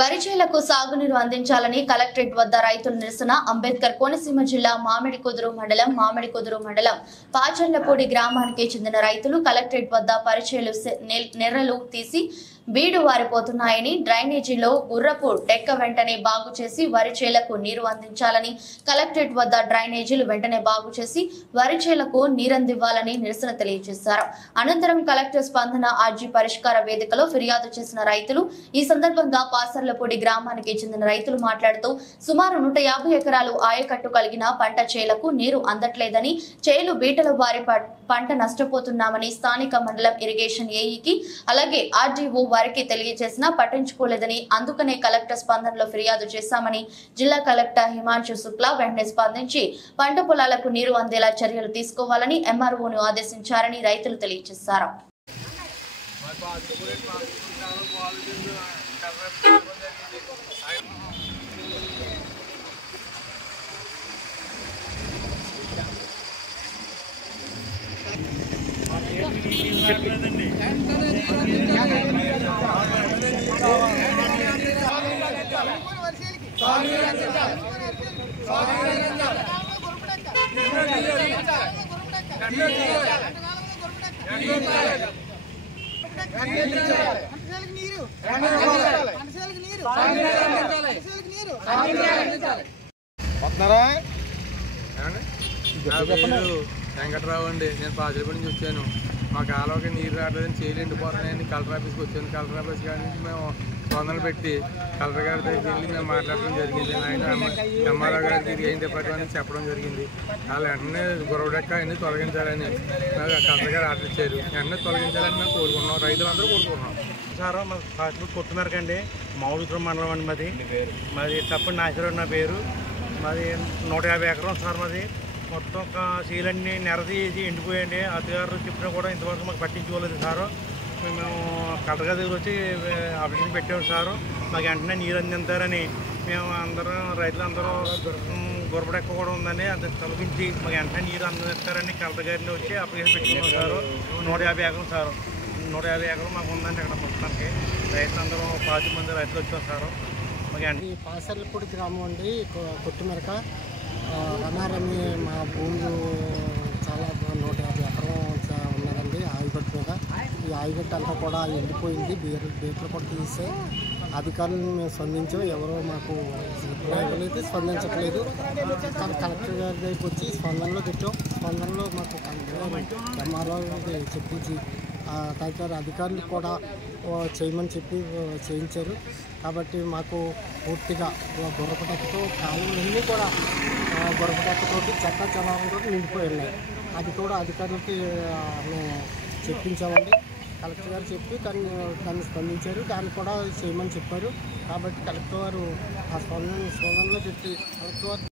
వరిచేలకు సాగునీరు అందించాలని కలెక్టరేట్ వద్ద రైతుల నిరసన. అంబేద్కర్ కోనసీమ జిల్లా మామిడికుదురు మండలం పాచర్లపూడి గ్రామానికి చెందిన రైతులు కలెక్టరేట్ వద్ద పరిచేలు నెర్రలు తీసి బీడు వారిపోతున్నాయని, డ్రైనేజీలో గుర్రపు డెక్క వెంటనే బాగు చేసి వరిచేలకు నీరు అందించాలని, కలెక్టరేట్ వద్ద డ్రైనేజీలు వెంటనే బాగు చేసి వరిచేలకు నీరందివ్వాలని నిరసన తెలియజేశారు. అనంతరం కలెక్టర్ స్పందన ఆర్జీ పరిష్కార వేదికలో ఫిర్యాదు చేసిన రైతులు. ఈ సందర్భంగా పాసర్లపూడి గ్రామానికి చెందిన రైతులు మాట్లాడుతూ సుమారు 150 ఎకరాలు ఆయకట్టు కలిగిన పంట చేలకు నీరు అందట్లేదని, చేలు బీటల వారి పంట నష్టపోతున్నామని స్థానిక మండలం ఇరిగేషన్ ఏఈకి అలాగే ఆర్డీఓ వారికి తెలియజేసినా పట్టించుకోలేదని, అందుకనే కలెక్టర్ స్పందనలో ఫిర్యాదు చేశామని, జిల్లా కలెక్టర్ హిమాంశు శుక్లా వెంటనే స్పందించి పంట పొలాలకు నీరు అందేలా చర్యలు తీసుకోవాలని ఎంఆర్ఓను ఆదేశించారని రైతులు తెలియజేశారు. వెంకట్రావు అండి, నేను పాజిటివ్ నుంచి వచ్చాను. మా కాలువకి నీరు రావట్లేదని చేయలు ఎండిపోతున్నాయని కలెక్టర్ ఆఫీస్కి వచ్చాను. కలెక్టర్ ఆఫీస్ గారి నుంచి మేము స్పందనలు పెట్టి కలెక్టర్ గారి దగ్గరికి వెళ్ళి మేము మాట్లాడడం జరిగింది. ఆయన ఎంఆర్ఓ గారికి ఏం డిపార్ట్మెంట్ చెప్పడం జరిగింది. వాళ్ళు వెంటనే గురవడెక్క అన్నీ తొలగించాలని కలెక్టర్ గారు ఆర్డర్ ఇచ్చారు. వెంటనే తొలగించాలని మేము కోరుకున్నాం, రైతులందరూ కోరుకున్నాం. సార్ మా ఫాస్ట్ కొట్టుమేరకండి, మామిడిపురం మండలం అండి. మాది తప్పని నాశనం నా పేరు. మాది 150 ఎకరం సార్. మాది మొత్తం సీలన్నీ నెరదీసి ఎండిపోయండి. అధికారులు చెప్పినా కూడా ఇంతవరకు మాకు పట్టించుకోలేదు సారు. మేము కలెక్టర్ గారి దగ్గర వచ్చి అప్లికేషన్ పెట్టాము సారు. మాకు వెంటనే నీరు అందించారని మేము అందరం రైతులందరూ గురపడెక్క కూడా ఉందని అది తొలగించి మాకు వెంటనే నీరు అందిస్తారని కలెక్టర్ గారిని వచ్చి అప్లికేషన్ పెట్టుకున్నాం సారు. 150 ఎకరం సారు. 150 ఎకరం మాకు ఉందండి. అక్కడ మొత్తానికి రైతులందరూ 10 మంది రైతులు వచ్చాం సారు. మాకు పాసర్లపూడి గ్రామం అండి, కొట్టుమెరక రమారమి. మా భూములు చాలా 150 ఎకరం ఉన్నదండి ఆయకట్టు మీద. ఈ ఆయకట్టు అంతా కూడా ఎండిపోయింది, బీట్లు కూడా తీసే అధికారులను మేము స్పందించాం. ఎవరో మాకు ఇవ్వలేదు, స్పందించట్లేదు. కానీ కలెక్టర్ గారి దగ్గరికి వచ్చి స్పందనలో పెట్టాం. స్పందనలో మాకు ఎంఆర్ఓ చెప్పించి తదితర అధికారులు కూడా చేయమని చెప్పి చేయించారు. కాబట్టి మాకు పూర్తిగా గుర్రపటెక్కతో కాలువలన్నీ కూడా గుర్రపటెక్కతోటి చెత్త చెదారంతో నిండిపోయి ఉన్నాయి. అది కూడా అధికారులకి మేము చెప్పించామండి. కలెక్టర్ గారు చెప్పి దాన్ని స్పందించారు, దాన్ని కూడా చేయమని చెప్పారు. కాబట్టి కలెక్టర్ గారు ఆ స్పందనలో పెట్టి కలెక్టర్